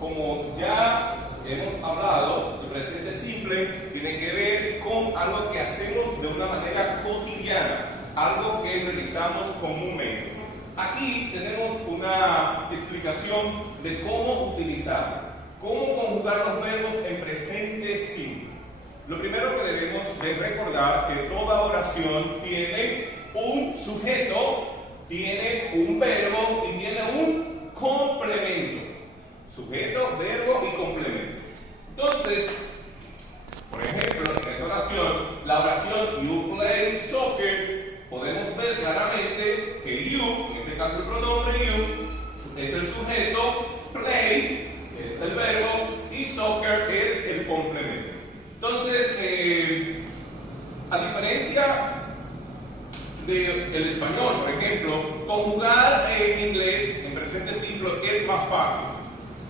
Como ya hemos hablado, el presente simple tiene que ver con algo que hacemos de una manera cotidiana, algo que realizamos comúnmente. Aquí tenemos una explicación de cómo utilizar, cómo conjugar los verbos en presente simple. Lo primero que debemos de recordar que toda oración tiene un sujeto, tiene un verbo y tiene un complemento. Sujeto, verbo y complemento. Entonces, por ejemplo, en esta oración, la oración you play soccer, podemos ver claramente que you, en este caso el pronombre you, es el sujeto, play es el verbo y soccer es el complemento. Entonces, a diferencia del español, por ejemplo, conjugar en inglés en presente simple es más fácil.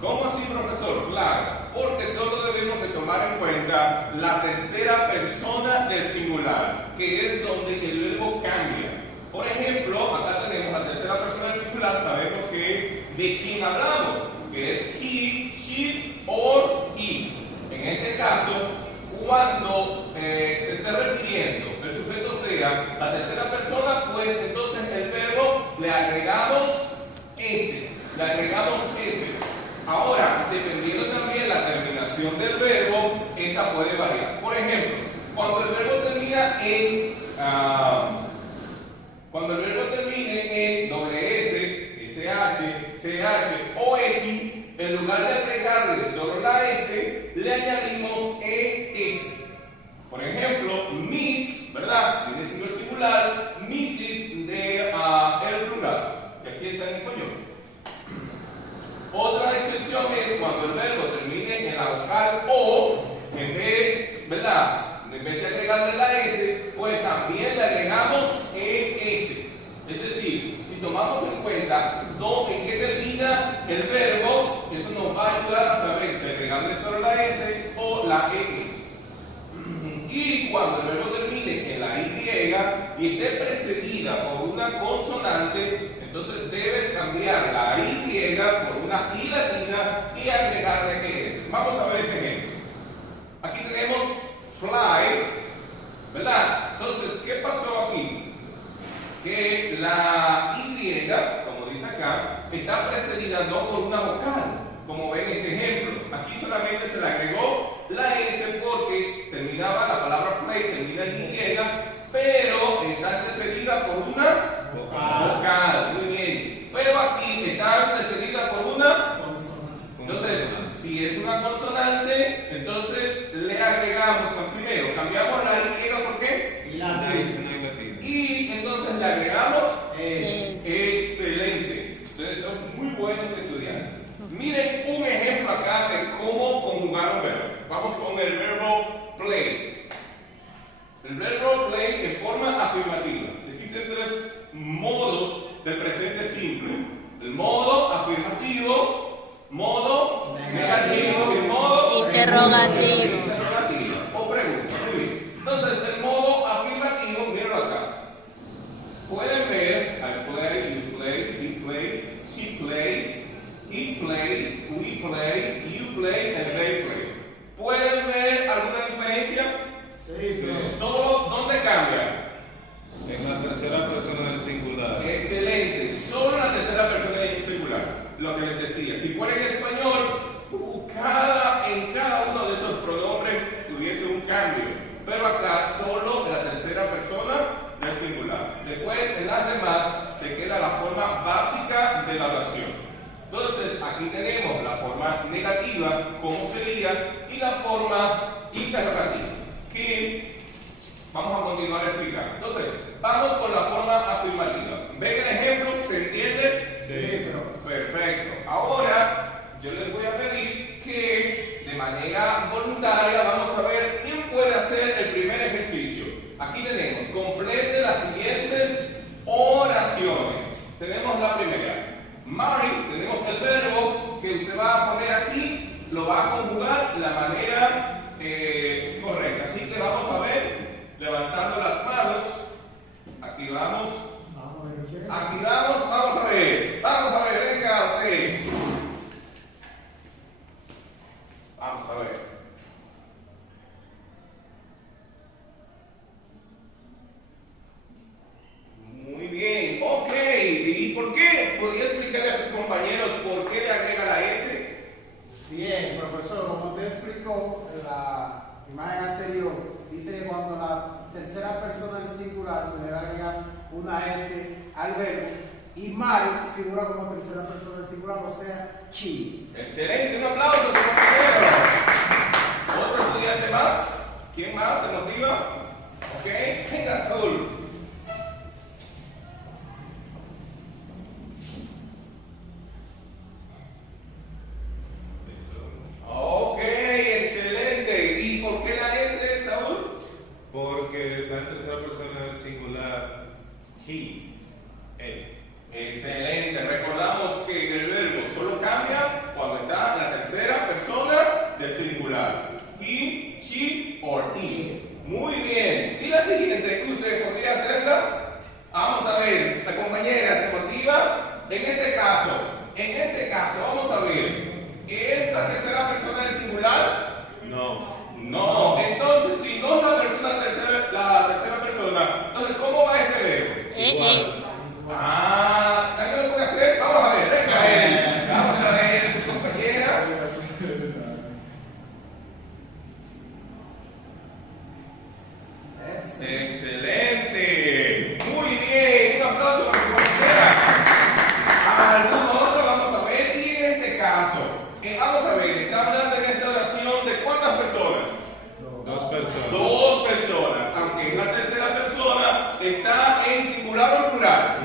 ¿Cómo así, profesor? Claro, porque solo debemos de tomar en cuenta la tercera persona del singular, que es donde el verbo cambia. Por ejemplo, acá tenemos la tercera persona del singular, sabemos que es de quién hablamos, que es he, she, or it. En este caso, cuando se esté refiriendo el sujeto sea la tercera persona, pues entonces el verbo le agregamos ese, Ahora, dependiendo también la terminación del verbo, esta puede variar. Por ejemplo, cuando el verbo termine en doble S, SH, CH o X, en lugar de agregarle solo la S, le añadimos ES. Por ejemplo, Miss, ¿verdad? Viene siendo el singular, Mrs. de el plural. Y aquí está en español. Otra excepción es cuando el verbo termine en la vocal O, en vez de agregarle la S, pues también le agregamos ES. Es decir, si tomamos en cuenta en qué termina el verbo, eso nos va a ayudar a saber si agregarle solo la S o la ES. Y cuando el verbo termine en la Y esté precedida por una consonante, entonces debes cambiar la Y por una I latina y agregarle que es. Vamos a ver este ejemplo. Aquí tenemos fly, ¿verdad? Entonces, ¿qué pasó aquí? Que la Y, como dice acá, está precedida no por una vocal, como ven en este ejemplo. Aquí solamente se le agregó la S porque terminaba la palabra play, termina en Y, pero está antecedida por una vocal. Muy bien. Pero aquí está antecedida por una consonante. Entonces, si es una consonante, entonces le agregamos, primero cambiamos la Y por qué? Y entonces le agregamos excelente. Ustedes son muy buenos estudiantes. Miren un ejemplo acá de cómo conjugar un verbo. Vamos con el verbo play. El verbo play en forma afirmativa. Existen tres modos del presente simple. El modo afirmativo, modo negativo y modo interrogativo o pregunta. Muy bien. Entonces, el modo afirmativo, mírenlo acá. Pueden ver, I play, you play, he plays, she plays, it plays, we play, you play, and they play. ¿Pueden ver alguna diferencia? Sí. Solo, ¿dónde cambia? En la tercera persona del singular. Excelente, solo en la tercera persona del singular. Lo que les decía, si fuera en español, en cada uno de esos pronombres tuviese un cambio, pero acá solo en la tercera persona del singular. Después, en las demás, se queda la forma básica de la oración. Entonces, aquí tenemos la forma negativa, como sería, y la forma interrogativa, que vamos a continuar explicando. Entonces, vamos con la forma afirmativa. ¿Ven el ejemplo? ¿Se entiende? Sí. Perfecto. Ahora, yo les voy a pedir que, de manera voluntaria, vamos a ver quién puede hacer el primer ejercicio. Aquí tenemos, complete las siguientes oraciones. Tenemos la primera. Marry, tenemos el verbo que usted va a poner aquí, lo va a conjugar de la manera correcta. Así que vamos a ver, levantando las manos, activamos, vamos a ver, venga, profesor, como usted explicó en la imagen anterior, dice que cuando la tercera persona del singular se le va a agregar una S al verbo, y mal figura como tercera persona del singular, o sea, chi. Excelente, un aplauso, compañeros. ¿Otro estudiante más? ¿Quién más se nos iba? Ok, venga, Saúl. Ok, excelente. ¿Y por qué la S, Saúl? Porque está en tercera persona del singular. He. Él. Excelente. Recordamos que el verbo solo cambia cuando está en la tercera persona del singular. He, she or he. Muy bien. Y la siguiente, ¿usted podría hacerla? Vamos a ver, la compañera se motiva. En este caso, vamos a ver. ¿Es la tercera persona del singular? No. No. Entonces, si no es la tercera persona, entonces, ¿cómo va este verbo? Es. ¿Alguien lo puede hacer? Vamos a ver, venga él. Vamos a ver, su compañera. Excelente. Muy bien, un aplauso para su compañera. ¿Algún otro? Vamos a ver. Y en este caso, vamos a ver, está hablando en esta oración de cuántas personas. Dos personas. Dos personas, aunque la tercera persona está en singular o plural.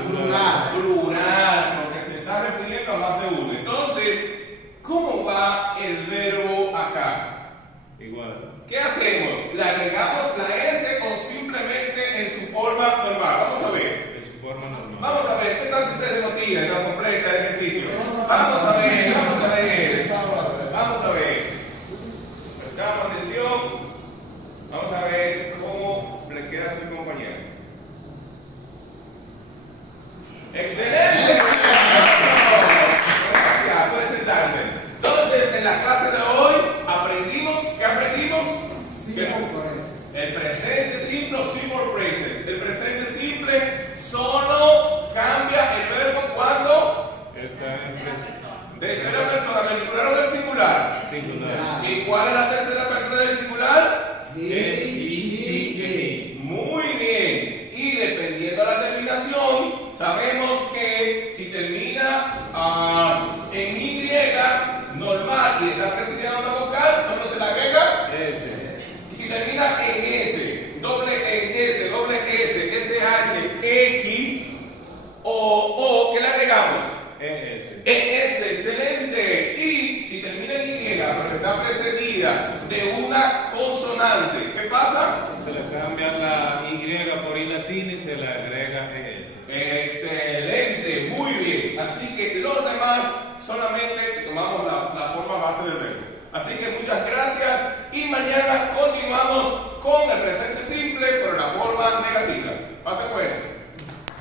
Plural, porque se está refiriendo a más de uno. Entonces, ¿cómo va el verbo acá? Igual. ¿Qué hacemos? ¿Le agregamos la S o simplemente en su forma normal? Vamos a ver. En su forma normal. Vamos a ver, ¿qué tal si ustedes lo tiran, no completa el ejercicio? Vamos a ver, vamos a ver. Vamos a ver. Prestamos atención. Vamos a ver cómo le queda a su compañero. ¡Excelente! Gracias, puede sentarse. Entonces, en la clase de hoy aprendimos, ¿qué aprendimos? El presente simple o simple present. El presente simple solo cambia el verbo cuando Está en tercera persona, del plural o del singular. singular. ¿Y cuál es la tercera persona del singular? He. Muy bien. Y dependiendo de la terminación, sabemos que si termina en Y normal y está precedida de una vocal, solo se le agrega. Ese. Y si termina en S, doble S, SH, X o ¿qué le agregamos? ES. Excelente. Y si termina en Y, pero está precedida de una consonante, ¿qué pasa? Se le cambia la Y por I latina y se le agrega ES. Excelente, muy bien. Así que los demás solamente tomamos la forma base del verbo. Así que muchas gracias.